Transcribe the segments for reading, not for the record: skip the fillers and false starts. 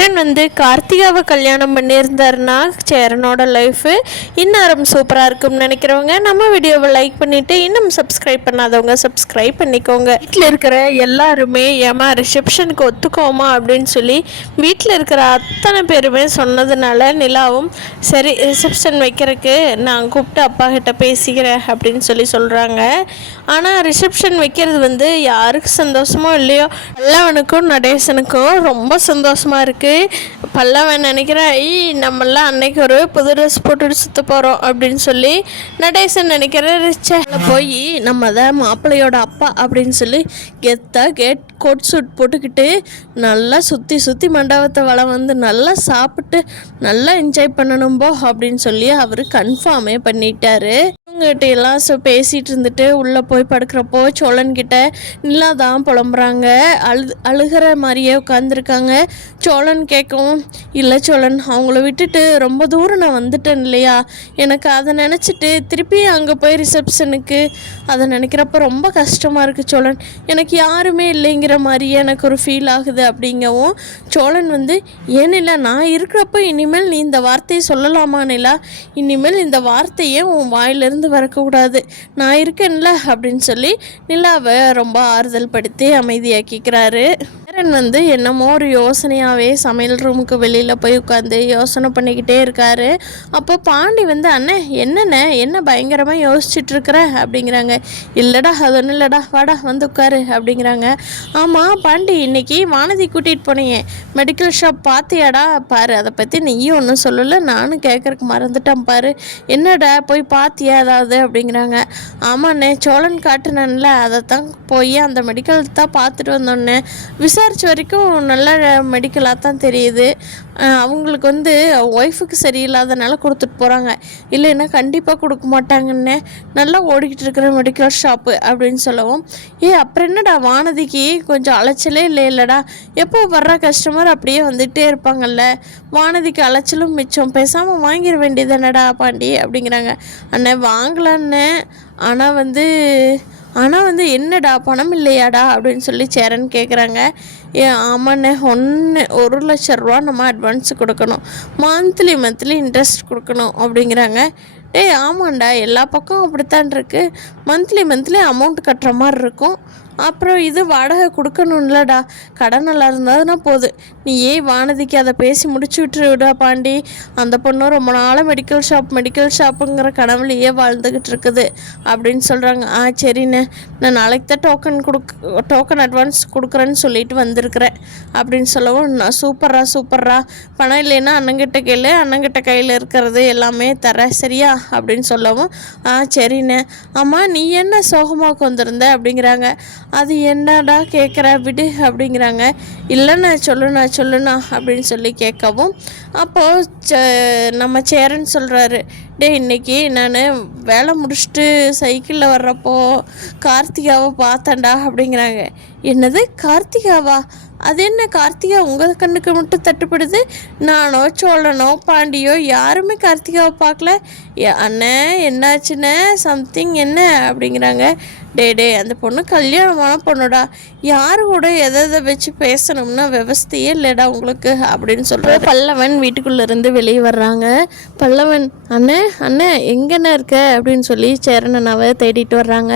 சேரன் வந்து கார்த்திகாவை கல்யாணம் பண்ணியிருந்தாருன்னா சேரனோட லைஃபு இன்னும் சூப்பராக இருக்கும்னு நினைக்கிறவங்க நம்ம வீடியோவை லைக் பண்ணிவிட்டு இன்னும் சப்ஸ்கிரைப் பண்ணாதவங்க சப்ஸ்கிரைப் பண்ணிக்கோங்க. வீட்டில் இருக்கிற எல்லாருமே ஏமா ரிசப்ஷனுக்கு ஒத்துக்கோமா அப்படின்னு சொல்லி வீட்டில் இருக்கிற அத்தனை பேருமே சொன்னதுனால நிலாவும் சரி ரிசப்ஷன் வைக்கிறதுக்கு நான் கூப்பிட்டு அப்பா கிட்ட பேசிக்கிறேன் அப்படின்னு சொல்கிறாங்க. ஆனால் ரிசப்ஷன் வைக்கிறது வந்து யாருக்கு சந்தோஷமோ இல்லையோ பல்லவனுக்கும் நடேசனுக்கும் ரொம்ப சந்தோஷமாக இருக்குது. பல்லவன் நினைக்கிறேன் நம்மளாம் அன்னைக்கு ஒரு புது ட்ரெஸ் போட்டுட்டு சுற்ற போகிறோம் அப்படின்னு சொல்லி நடேசன் நினைக்கிற ரிச்சா போய் நம்ம தான் மாப்பிள்ளையோட அப்பா அப்படின்னு சொல்லி கெத்தாக கோட் சூட் போட்டுக்கிட்டு நல்லா சுற்றி மண்டபத்தை வளம் வந்து நல்லா சாப்பிட்டு நல்லா என்ஜாய் பண்ணணும்போ அப்படின்னு சொல்லி அவர் கன்ஃபார்மே பண்ணிட்டாரு. இவங்ககிட்ட எல்லாம் பேசிகிட்டு இருந்துட்டு உள்ளே போய் படுக்கிறப்போ சோழன்கிட்ட நிலா தான் புலம்புறாங்க. அழுகிற மாதிரியே உட்காந்துருக்காங்க. சோழன் கேட்கவும் இல்லை சோழன் அவங்கள விட்டுட்டு ரொம்ப தூரம் நான் வந்துட்டேன் இல்லையா, எனக்கு அதை நினச்சிட்டு திருப்பி அங்கே போய் ரிசப்ஷனுக்கு அதை நினைக்கிறப்ப ரொம்ப கஷ்டமாக இருக்குது சோழன், எனக்கு யாருமே இல்லைங்கிற மாதிரியே எனக்கு ஒரு ஃபீல் ஆகுது அப்படிங்கவும் சோழன் வந்து ஏன் இல்லை நான் இருக்கிறப்ப இனிமேல் நீ இந்த வார்த்தையை சொல்லலாமா நிலா, இனிமேல் இந்த வார்த்தையே உன் வாயிலிருந்து வரக்கூடாது, நான் இருக்கேன்ல அப்படின்னு சொல்லி நிலாவை ரொம்ப ஆறுதல் படுத்தி அமைதியாக்கிக்கிறாரு. சேரன் வந்து என்னமோ ஒரு யோசனையாகவே சமையல் ரூமுக்கு வெளியில் போய் உட்காந்து யோசனை பண்ணிக்கிட்டே இருக்காரு. அப்போ பாண்டி வந்து அண்ணன் என்னென்ன என்ன பயங்கரமாக யோசிச்சுட்ருக்குற அப்படிங்கிறாங்க. இல்லைடா அது ஒன்றும் இல்லைடா வாடா வந்து உட்காரு அப்படிங்கிறாங்க. ஆமாம் பாண்டி இன்னைக்கு வானதி கூட்டிகிட்டு போனீங்க மெடிக்கல் ஷாப் பார்த்தியாடா, பாரு அதை பற்றி நீயும் ஒன்றும் சொல்லலை நானும் கேட்குறக்கு மறந்துட்டேன் பாரு, என்னடா போய் பார்த்தியா ஏதாவது அப்படிங்கிறாங்க. ஆமாண்ணே சோழன் காட்டுனேன்ல அதை தான் போய் அந்த மெடிக்கல் தான் பார்த்துட்டு வந்தோன்னே விசாரித்த வரைக்கும் நல்ல மெடிக்கலாக தான் தெரியுது, அவங்களுக்கு வந்து ஒய்ஃபுக்கு சரியில்லாதனால கொடுத்துட்டு போகிறாங்க, இல்லைன்னா கண்டிப்பாக கொடுக்க மாட்டாங்கன்னு நல்லா ஓடிக்கிட்டு இருக்கிற மெடிக்கல் ஷாப்பு அப்படின்னு சொல்லவும் அப்புறம் என்னடா வானதிக்கு கொஞ்சம் அலைச்சலே இல்லைல்லடா, எப்போ வர்ற கஸ்டமர் அப்படியே வந்துகிட்டே இருப்பாங்கல்ல, வானதிக்கு அலைச்சலும் மிச்சம், பேசாமல் வாங்கிட வேண்டியதானடா பாண்டி அப்படிங்கிறாங்க. அண்ணே வாங்கலான்னு ஆனால் வந்து என்னடா பணம் இல்லையாடா அப்படின்னு சொல்லி சேரன் கேட்குறாங்க. ஆமாண்ணே 1,00,000 நம்ம அட்வான்ஸ் கொடுக்கணும், மந்த்லி இன்ட்ரெஸ்ட் கொடுக்கணும் அப்படிங்கிறாங்க. ஆமாண்டா எல்லா பக்கம் அப்படித்தான் இருக்குது, மந்த்லி அமௌண்ட் கட்டுற மாதிரி இருக்கும், அப்புறம் இது வாடகை கொடுக்கணும்லடா, கடன் நல்லா இருந்ததுன்னா போதும், நீ வானதிக்கு அதை பேசி முடிச்சு விட்டுருவிடா பாண்டி, அந்த பொண்ணும் ரொம்ப நாளாக மெடிக்கல் ஷாப்புங்கிற கனவுலையே வாழ்ந்துக்கிட்டு இருக்குது அப்படின்னு சொல்கிறாங்க. சரிண்ணே நான் நாளைக்கு தான் டோக்கன் அட்வான்ஸ் கொடுக்குறேன்னு சொல்லிட்டு வந்திருக்கிறேன் அப்படின்னு சொல்லவும் நான் சூப்பர்ரா பணம் இல்லைன்னா அண்ணங்கிட்ட கேளு, அண்ணங்கிட்ட கையில் இருக்கிறது எல்லாமே தர சரியா அப்படின்னு சொல்லவும் சரிண்ணே. ஆமாம் நீ என்ன சோகமாக வந்திருந்த அப்படிங்கிறாங்க. அது என்னடா கேட்குற விடு அப்படிங்கிறாங்க. இல்லைண்ணா சொல்லுண்ணா அப்படின்னு சொல்லி கேட்கவும் அப்போது நம்ம சேரன் சொல்கிறாரு, இன்னைக்கு நான் வேலை முடிச்சுட்டு சைக்கிளில் வர்றப்போ கார்த்திகாவை பார்த்தேன்டா அப்படிங்கிறாங்க. என்னது கார்த்திகாவா, அது என்ன கார்த்திகா உங்கள் கண்ணுக்கு மட்டும் தட்டுப்படுது, நானோ சோழனோ பாண்டியோ யாருமே கார்த்திகாவை பார்க்கல, அண்ணே என்னாச்சுண்ணே சம்திங் என்ன அப்படிங்கிறாங்க. அந்த பொண்ணு கல்யாணமான பொண்ணுடா, யாரு கூட எதை வச்சு பேசணும்னா விவஸ்தையே இல்லைடா உங்களுக்கு அப்படின்னு சொல்கிறேன். பல்லவன் வீட்டுக்குள்ளேருந்து வெளியே வர்றாங்க. பல்லவன் அண்ணே எங்கண்ணே இருக்க அப்படின்னு சொல்லி சேரனனாவை தேடிட்டு வர்றாங்க.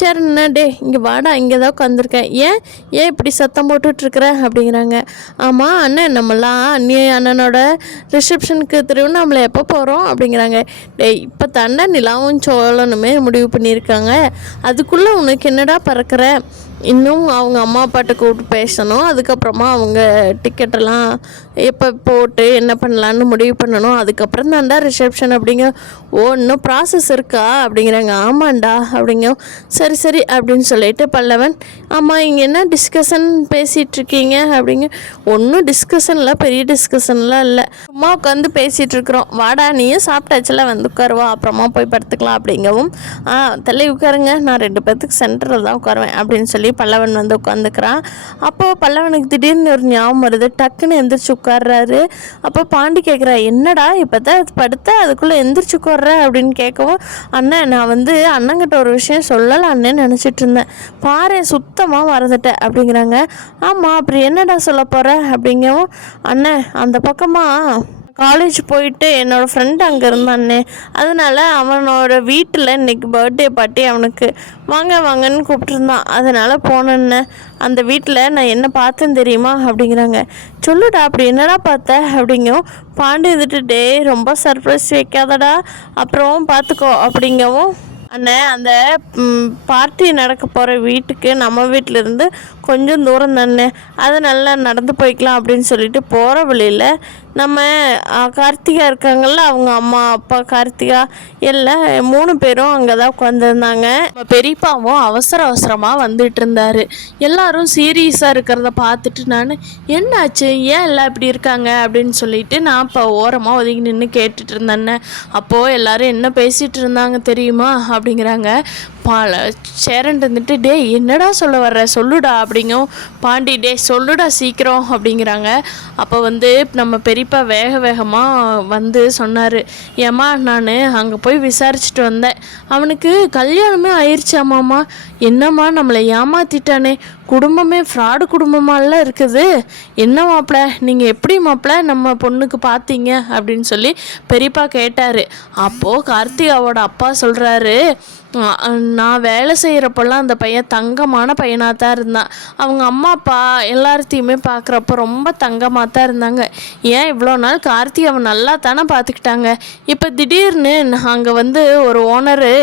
சேரண்ணா இங்கே வாடா, இங்கே தான் உட்காந்துருக்கேன், ஏன் இப்படி சத்தம் போட்டுட்ருக்குற அப்படிங்கிறாங்க. ஆமாம் அண்ணன் நம்மளாம் அண்ணனோட ரிசப்ஷனுக்கு திருவண்ணாமலை எப்போ போகிறோம் அப்படிங்கிறாங்க. இப்போ தாண்டா நிலாவும் சோழனுமே முடிவு பண்ணியிருக்காங்க, அதுக்குள்ளே உனக்கு என்னடா பறக்கிற, இன்னும் அவங்க அம்மா அப்பாட்ட கூப்பிட்டு பேசணும், அதுக்கப்புறமா அவங்க டிக்கெட்டெல்லாம் எப்போ போட்டு என்ன பண்ணலான்னு முடிவு பண்ணணும், அதுக்கப்புறம் தான்டா ரிசப்ஷன் அப்படிங்க. இன்னும் ப்ராசஸ் இருக்கா அப்படிங்கிறாங்க. ஆமாண்டா அப்படிங்க. சரி அப்படின்னு சொல்லிட்டு பல்லவன் ஆமாம் இங்கே என்ன டிஸ்கஷன் பேசிகிட்ருக்கீங்க அப்படிங்க. ஒன்றும் டிஸ்கஷனில் பெரிய டிஸ்கஷன்லாம் இல்லை, சும்மா உட்காந்து பேசிகிட்ருக்குறோம், வாடா நீயும் சாப்பிட்டாச்சுல வந்து உட்காருவா அப்புறமா போய் படுத்துக்கலாம் அப்படிங்கவும் தள்ளி உட்காருங்க, நான் 2 பேர்த்துக்கு சென்டரில் தான் உட்காருவேன் அப்படின்னு சொல்லி பல்லவன் வந்து உட்காந்துக்கிறான். அப்போது பல்லவனுக்கு திடீர்னு ஒரு ஞாபகம் வருது. டக்குன்னு எந்திரிச்சு உட்கார்றாரு. அப்போ பாண்டி கேட்குறா, என்னடா இப்போ தான் படுத்த அதுக்குள்ளே எந்திரிச்சு உட்கார்ற அப்படின்னு கேட்கவும், அண்ணன் நான் வந்து அண்ணங்கிட்ட ஒரு விஷயம் சொல்லலான்னு நினச்சிட்டு இருந்தேன், பாரு சுத்தமாக மறந்துட்டேன் அப்படிங்கிறாங்க. ஆமாம் அப்படி என்னடா சொல்ல போகிற அப்படிங்கவும், அண்ணன் அந்த பக்கமாக காலேஜ் போயிட்டு என்னோடய ஃப்ரெண்டு அங்கே இருந்தானே, அதனால் அவனோட வீட்டில் இன்றைக்கி பர்த்டே பார்ட்டி அவனுக்கு வாங்க வாங்கன்னு கூப்பிட்டுருந்தான், அதனால் போனேன்னு. அந்த வீட்டில் நான் என்ன பார்த்தேன்னு தெரியுமா அப்படிங்கிறாங்க. சொல்லுடா அப்படி என்னடா பார்த்த அப்படிங்கவும், பாண்டி வந்துட்டு டே ரொம்ப சர்ப்ரைஸ் வைக்காதடா அப்புறம் பார்த்துக்கோ அப்படிங்கவும், அண்ணே அந்த பார்ட்டி நடக்க போகிற வீட்டுக்கு நம்ம வீட்டிலேருந்து கொஞ்சம் தூரம் தானே, அது நல்லா நடந்து போய்க்கலாம் அப்படின்னு சொல்லிட்டு போகிற வழியில் நம்ம கார்த்திகா இருக்காங்கள்ல, அவங்க அம்மா அப்பா கார்த்திகா எல்லாம் 3 பேரும் அங்கே தான் உட்காந்துருந்தாங்க. நம்ம பெரியப்பாவும் அவசரமாக வந்துட்டு இருந்தார். எல்லாரும் சீரியஸாக இருக்கிறத பார்த்துட்டு நான் என்னாச்சு ஏன் எல்லாம் இப்படி இருக்காங்க அப்படின்னு சொல்லிட்டு நான் இப்போ ஓரமாக ஒதுங்கி நின்று கேட்டுட்டு இருந்தேன்னு. அப்போது எல்லோரும் என்ன பேசிகிட்டு இருந்தாங்க தெரியுமா அப்படிங்கிறாங்க. சேரன் இருந்துட்டு டே என்னடா சொல்ல வர்ற சொல்லுடா அப்படிங்கும். பாண்டி டே சொல்லுடா சீக்கிரம் அப்படிங்கிறாங்க. அப்போ வந்து நம்ம பெரியப்பா வேகமாக வந்து சொன்னார், ஏம்மா நான் அங்கே போய் விசாரிச்சுட்டு வந்தேன், அவனுக்கு கல்யாணமே ஆயிடுச்சாமாம்மா. என்னம்மா நம்மளை ஏமாற்றிட்டானே, குடும்பமே ஃப்ராடு குடும்பமாலாம் இருக்குது. என்ன மாப்பிள்ள நீங்கள் எப்படி மாப்பிள்ள நம்ம பொண்ணுக்கு பார்த்தீங்க அப்படின்னு சொல்லி பெரியப்பா கேட்டார். அப்போது கார்த்திகாவோட அப்பா சொல்கிறாரு, நான் வேலை செய்கிறப்பெல்லாம் அந்த பையன் தங்கமான பையனாக தான் இருந்தான். அவங்க அம்மா அப்பா எல்லாத்தையுமே பார்க்குறப்போ ரொம்ப தங்கமாக தான் இருந்தாங்க. ஏன் இவ்வளோ நாள் கார்த்திகாவை நல்லா தானே பார்த்துக்கிட்டாங்க. இப்போ திடீர்னு அங்கே வந்து ஒரு ஓனரு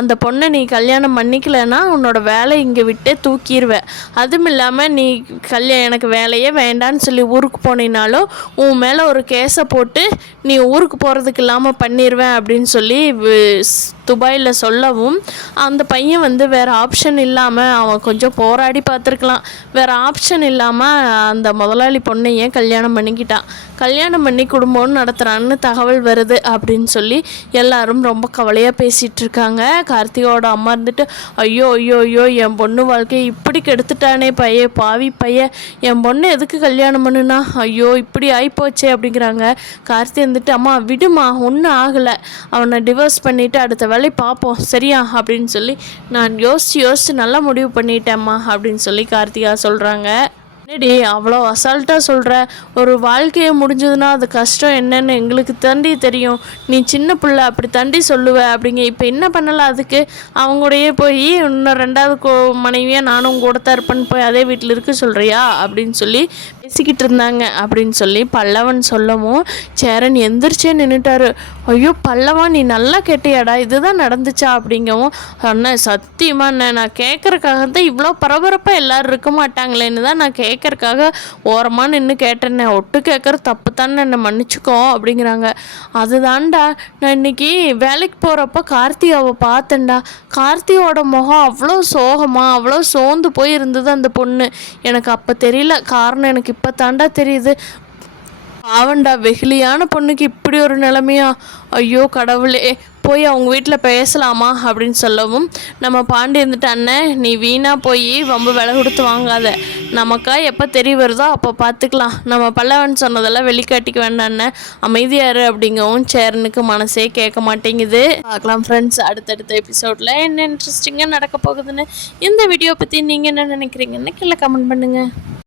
அந்த பொண்ணை நீ கல்யாணம் பண்ணிக்கலைன்னா உன்னோட வேலை இங்கே விட்டே தூக்கிடுவேன், அதுவும் இல்லாமல் நீ எனக்கு வேலையே வேண்டான்னு சொல்லி ஊருக்கு போனீனாலும் உன் மேலே ஒரு கேஸை போட்டு நீ ஊருக்கு போகிறதுக்கு இல்லாமல் பண்ணிடுவேன் அப்படின்னு சொல்லி துபாயில் சொல்லவும், அந்த பையன் வந்து வேறு ஆப்ஷன் இல்லாமல் அவன் கொஞ்சம் போராடி பார்த்துருக்கலாம், வேறு ஆப்ஷன் இல்லாமல் அந்த முதலாளி பொண்ணை ஏன் கல்யாணம் பண்ணிக்கிட்டான், கல்யாணம் பண்ணி குடும்பம்னு நடத்துகிறான்னு தகவல் வருது அப்படின்னு சொல்லி எல்லாரும் ரொம்ப கவலையாக பேசிகிட்டு இருக்காங்க. கார்த்திகாவோட அம்மா இருந்துட்டு ஐயோ ஐயோ ஐயோ என் பொண்ணு வாழ்க்கையை இப்படி கெடுத்துட்டானே பாவி பையன், என் பொண்ணு எதுக்கு கல்யாணம் பண்ணுனா, ஐயோ இப்படி ஆகிப்போச்சே அப்படிங்கிறாங்க. கார்த்தி வந்துட்டு அம்மா விடுமா ஒன்றும் ஆகலை, அவனை டிவோர்ஸ் பண்ணிவிட்டு அடுத்த வேலை பார்ப்போம் சரியா அப்படின்னு சொல்லி நான் யோசித்து நல்லா முடிவு பண்ணிட்டேம்மா அப்படின்னு சொல்லி கார்த்திகா சொல்கிறாங்க. என்னடி அவ்வளோ அசால்ட்டாக சொல்கிற, ஒரு வாழ்க்கையை முடிஞ்சதுன்னா அது கஷ்டம் என்னன்னு எங்களுக்கு தாண்டி தெரியும், நீ சின்ன பிள்ளை அப்படி தாண்டி சொல்லுவ அப்படிங்க. இப்போ என்ன பண்ணலாம், அதுக்கு அவங்களுடைய போய் இன்னும் 2வது மனைவியாக நானும் கூட தான் இருப்பேன்னு போய் அதே வீட்டில் இருக்க சொல்கிறியா அப்படின்னு சொல்லி பேசிக்கிட்டு இருந்தாங்க அப்படின்னு சொல்லி பல்லவன் சொல்லவும் சேரன் எந்திரிச்சே நின்றுட்டாரு. ஐயோ பல்லவா நீ நல்லா கேட்டியாடா, இதுதான் நடந்துச்சா அப்படிங்கவும், அண்ணன் சத்தியமா நான் கேட்குறக்காக தான் இவ்வளோ பரபரப்பாக எல்லோரும் இருக்க மாட்டாங்களேன்னு தான் நான் கேட்குறக்காக ஓரமாக நின்று கேட்டேன்னே, ஒட்டு கேட்குற தப்பு தானே என்னை மன்னிச்சுக்கோ அப்படிங்கிறாங்க. அதுதான்டா நான் இன்னைக்கு வேலைக்கு போகிறப்ப கார்த்திகாவை பார்த்தேன்டா, கார்த்தியோட முகம் அவ்வளோ சோகமாக அவ்வளோ சோர்ந்து போய் இருந்தது அந்த பொண்ணு, எனக்கு அப்போ தெரியல, காரணம் எனக்கு இப்போ தாண்டா தெரியுது. பாவண்டா வெகுளியான பொண்ணுக்கு இப்படி ஒரு நிலைமையா, ஐயோ கடவுளே, போய் அவங்க வீட்டில் பேசலாமா அப்படின்னு சொல்லவும் நம்ம பாண்டி இருந்துட்டு அண்ணன் நீ வீணாக போய் ரொம்ப விலை கொடுத்து வாங்காத, நமக்கா எப்போ தெரிய வருதோ அப்போ பார்த்துக்கலாம், நம்ம பல்லவன் சொன்னதெல்லாம் வெளிக்காட்டிக்க வேண்டாம் அண்ணன் அமைதியாரு அப்படிங்கவும் சேரனுக்கு மனசே கேட்க மாட்டேங்குது. பார்க்கலாம் ஃப்ரெண்ட்ஸ் அடுத்தடுத்த எபிசோடில் என்ன இன்ட்ரெஸ்டிங்காக நடக்க போகுதுன்னு. இந்த வீடியோ பற்றி நீங்கள் என்ன நினைக்கிறீங்கன்னு கீழே கமெண்ட் பண்ணுங்கள்.